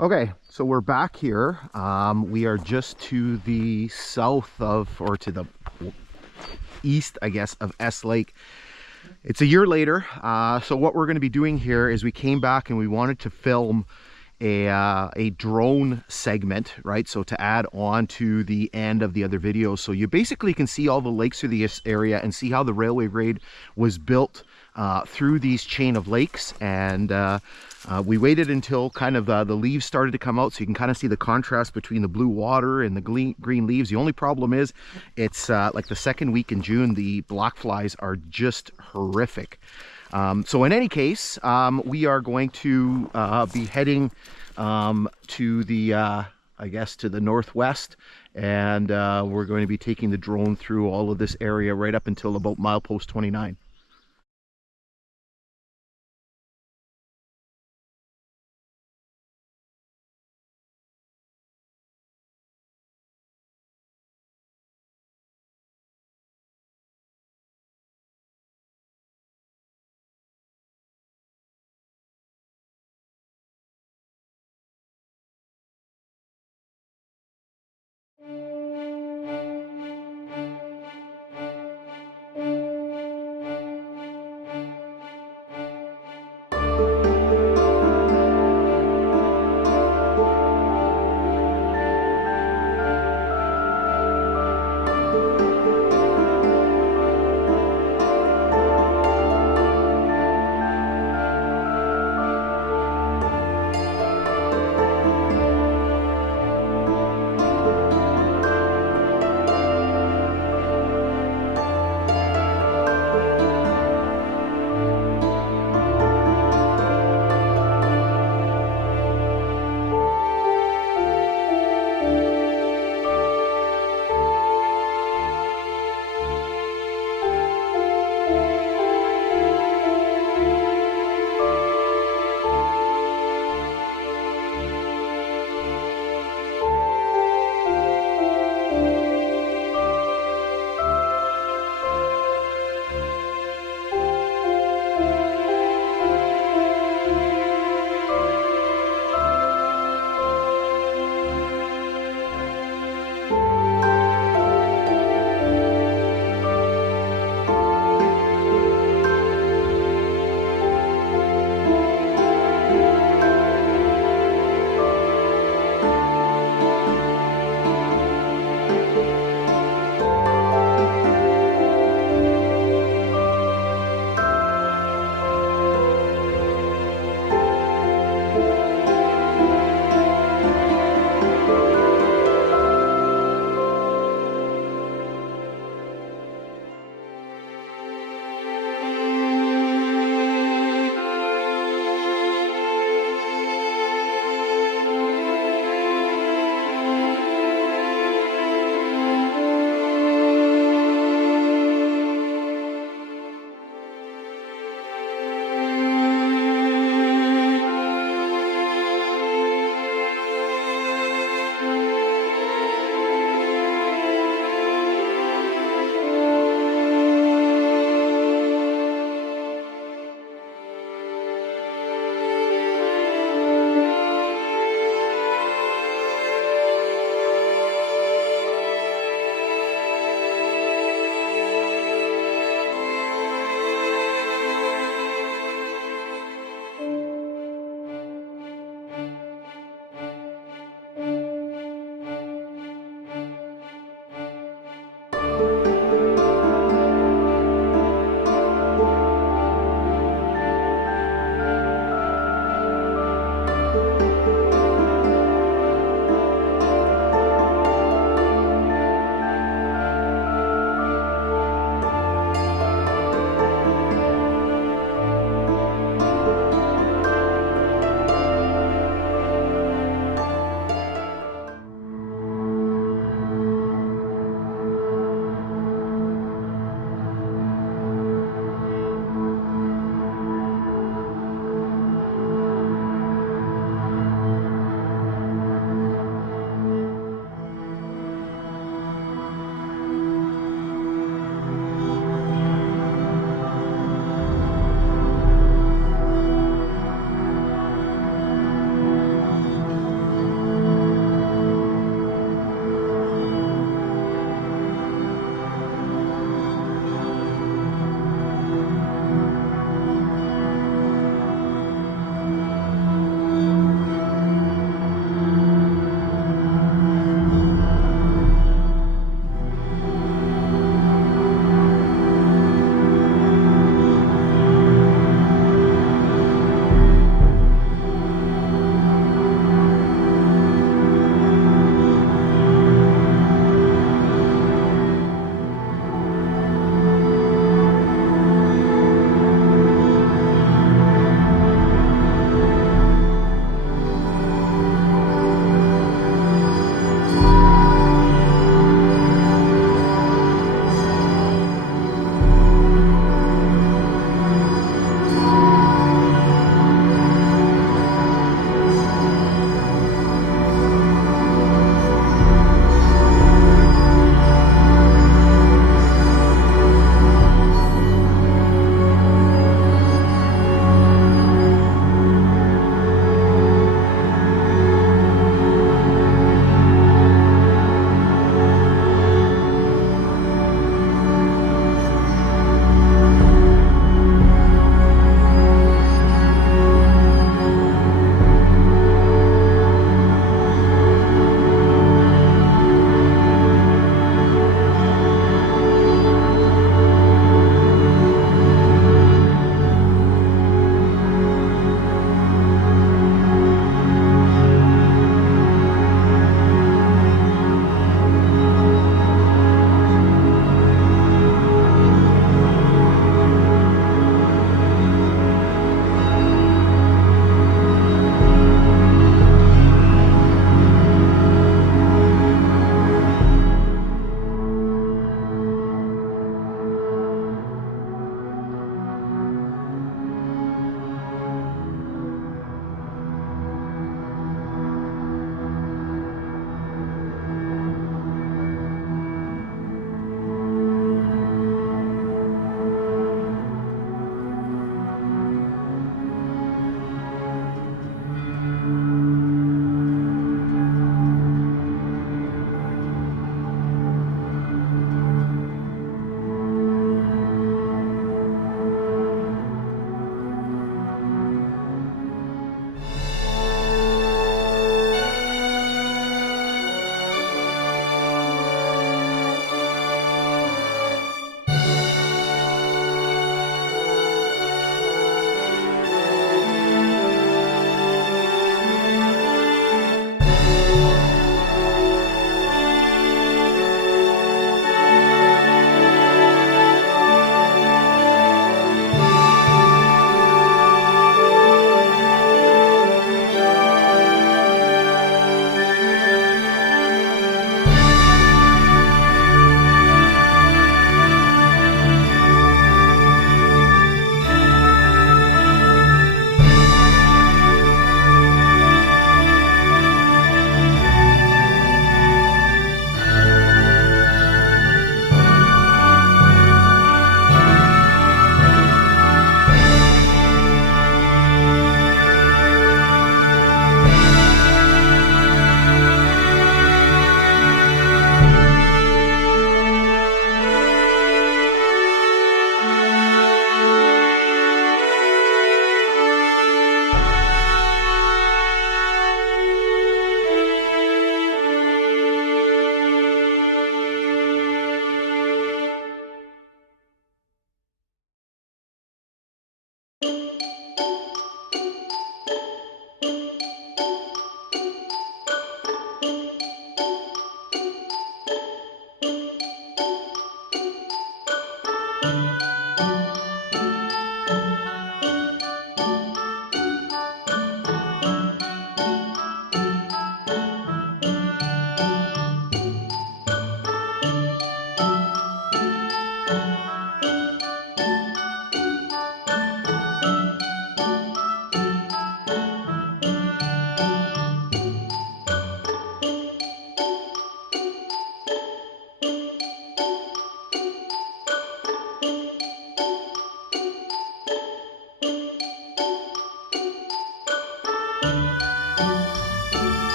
Okay, so we're back here. We are just to the south of, or to the east, I guess, of S Lake. It's a year later. So what we're going to be doing here is we came back and we wanted to film a drone segment, right? So to add on to the end of the other videos. So you basically can see all the lakes through this area and see how the railway grade was built through these chain of lakes. And we waited until kind of the leaves started to come out, so you can kind of see the contrast between the blue water and the green leaves. The only problem is it's like the second week in June, the black flies are just horrific. So in any case, we are going to be heading to the, I guess, to the northwest, and we're going to be taking the drone through all of this area right up until about milepost 29.